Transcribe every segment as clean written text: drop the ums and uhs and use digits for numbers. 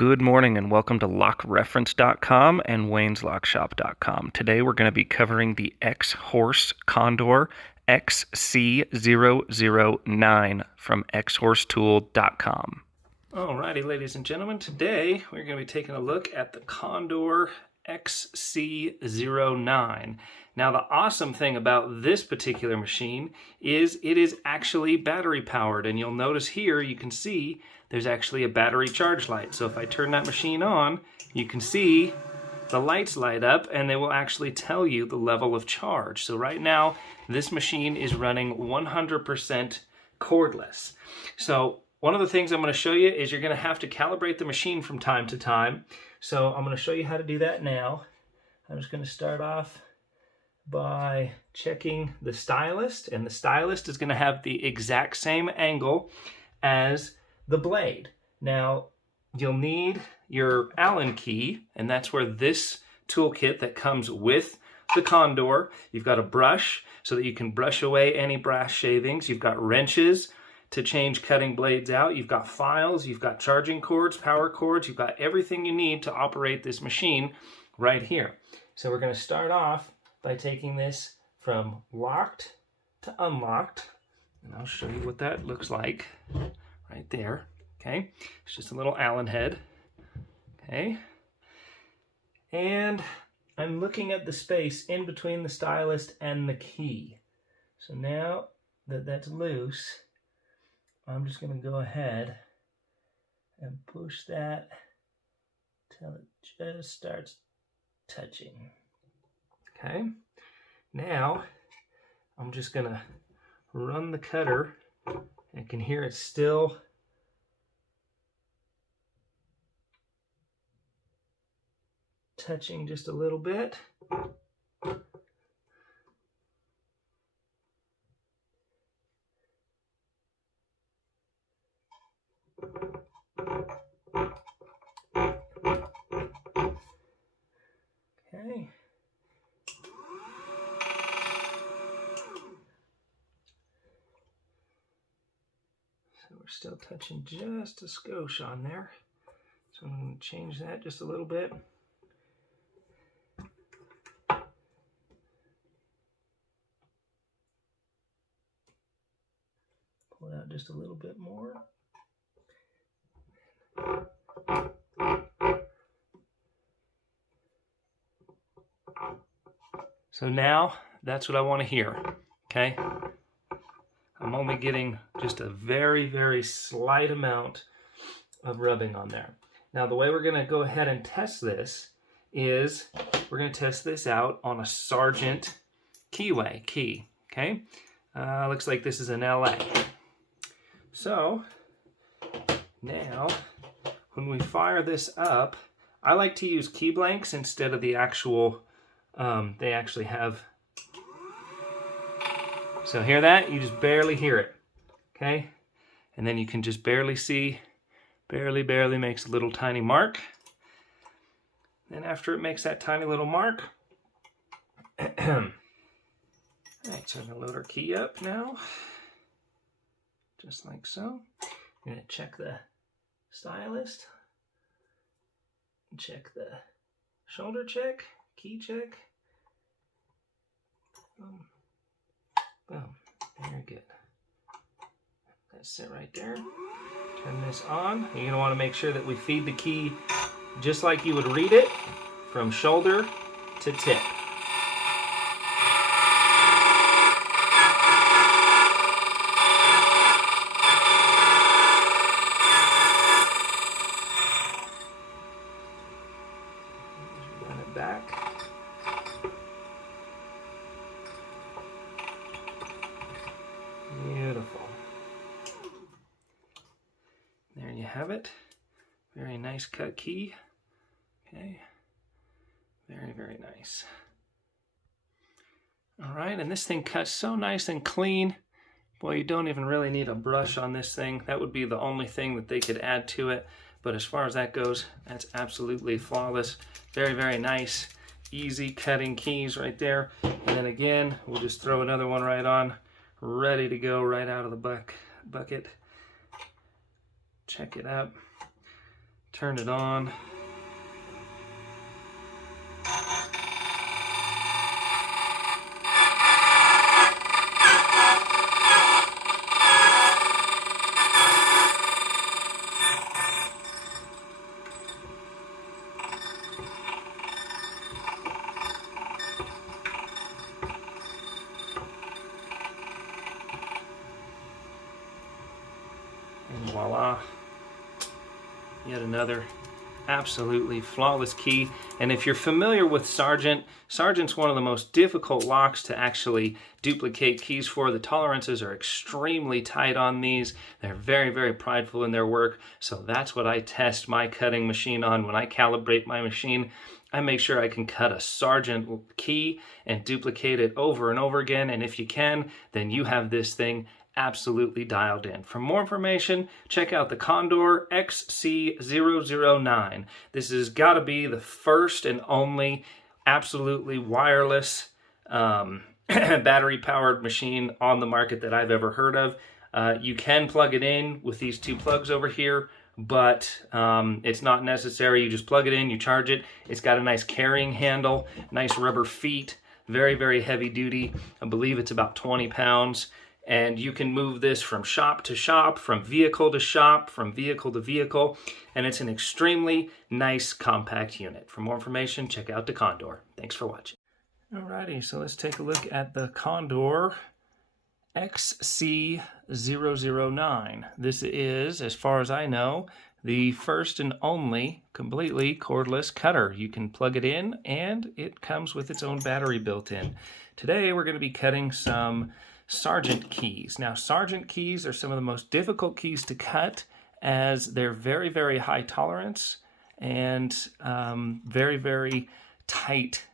Good morning and welcome to LockReference.com and WaynesLockShop.com. Today we're going to be covering the Xhorse Condor XC-009 from Xhorsetool.com. Alrighty, ladies and gentlemen, today we're going to be taking a look at the Condor XC-009. Now, the awesome thing about this particular machine is it is actually battery powered, and you'll notice here you can see there's actually a battery charge light. So if I turn that machine on, you can see the lights light up and they will actually tell you the level of charge. So right now, this machine is running 100% cordless. So one of the things I'm going to show you is you're going to have to calibrate the machine from time to time. So I'm going to show you how to do that now. I'm just going to start off by checking the stylist, and the stylist is going to have the exact same angle as the blade. Now, you'll need your Allen key, and that's where this toolkit that comes with the Condor. You've got a brush so that you can brush away any brass shavings. You've got wrenches to change cutting blades out. You've got files, you've got charging cords, power cords, you've got everything you need to operate this machine right here. So we're going to start off by taking this from locked to unlocked, and I'll show you what that looks like right there. Okay, it's just a little Allen head. Okay, and I'm looking at the space in between the stylist and the key. So now that that's loose, I'm just going to go ahead and push that till it just starts touching. Okay, now I'm just going to run the cutter. I can hear it still touching just a little bit. Okay. So we're still touching just a skosh on there. So I'm going to change that just a little bit. Pull it out just a little bit more. So now that's what I want to hear, okay? I'm only getting just a very, very slight amount of rubbing on there. Now the way we're going to go ahead and test this is we're going to test this out on a Sargent key, okay? Looks like this is an LA. So now when we fire this up, I like to use key blanks instead of the actual, they actually have. So hear that? You just barely hear it, okay? And then you can just barely see, barely makes a little tiny mark. Then after it makes that tiny little mark, all right, so I'm gonna load our key up now, just like so. I'm gonna check the stylist, check the shoulder check, key check. Boom, very good. That's it right there. Turn this on. You're gonna wanna make sure that we feed the key just like you would read it, from shoulder to tip. Run it back. Beautiful. There you have it. Very nice cut key. Okay. Very, very nice. All right, and this thing cuts so nice and clean. Boy, you don't even really need a brush on this thing. That would be the only thing that they could add to it. But as far as that goes, that's absolutely flawless. Very, very nice, easy cutting keys right there. And then again, we'll just throw another one right on, ready to go right out of the bucket. Check it up. turn it on. And voila, yet another absolutely flawless key. And if you're familiar with Sargent's one of the most difficult locks to actually duplicate keys for. The tolerances are extremely tight on these. They're very, very prideful in their work. So that's what I test my cutting machine on. When I calibrate my machine, I make sure I can cut a Sargent key and duplicate it over and over again. And if you can, then you have this thing absolutely dialed in. For more information, check out the Condor XC-009. This has got to be the first and only absolutely wireless battery-powered machine on the market that I've ever heard of. You can plug it in with these two plugs over here, but it's not necessary. You just plug it in, you charge it. It's got a nice carrying handle, nice rubber feet, very, very heavy duty. I believe it's about 20 pounds. And you can move this from shop to shop, from vehicle to shop, from vehicle to vehicle. And it's an extremely nice compact unit. For more information, check out the Condor. Thanks for watching. Alrighty, so let's take a look at the Condor XC-009. This is, as far as I know, the first and only completely cordless cutter. You can plug it in and it comes with its own battery built in. Today we're going to be cutting some Sargent keys. Now, Sargent keys are some of the most difficult keys to cut as they're very, very high tolerance and very, very tight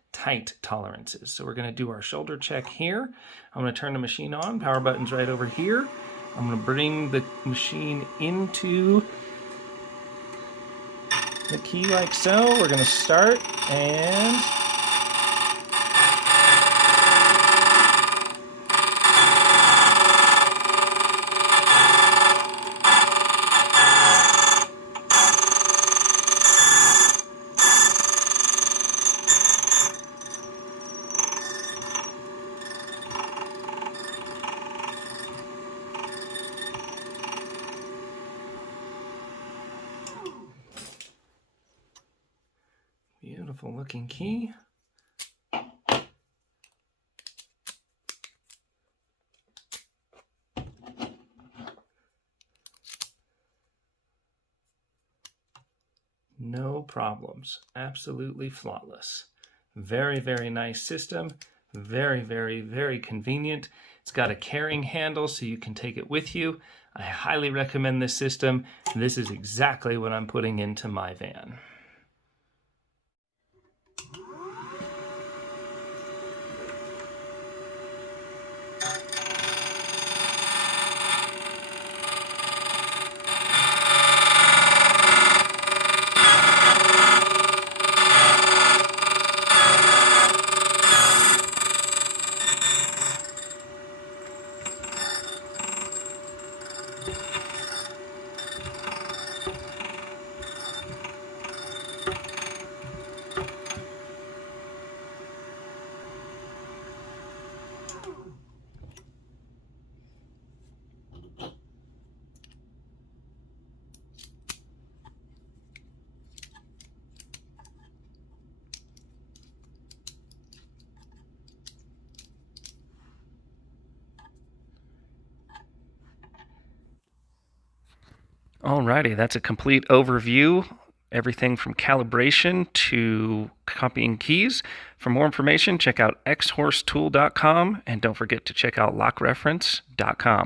tolerances. So we're going to do our shoulder check here. I'm going to turn the machine on. Power button's right over here. I'm going to bring the machine into the key like so. We're going to start and beautiful looking key. No problems. Absolutely flawless. Very, very nice system. Very, very, very convenient. It's got a carrying handle so you can take it with you. I highly recommend this system. This is exactly what I'm putting into my van. Alrighty, that's a complete overview. Everything from calibration to copying keys. For more information, check out xhorsetool.com and don't forget to check out lockreference.com.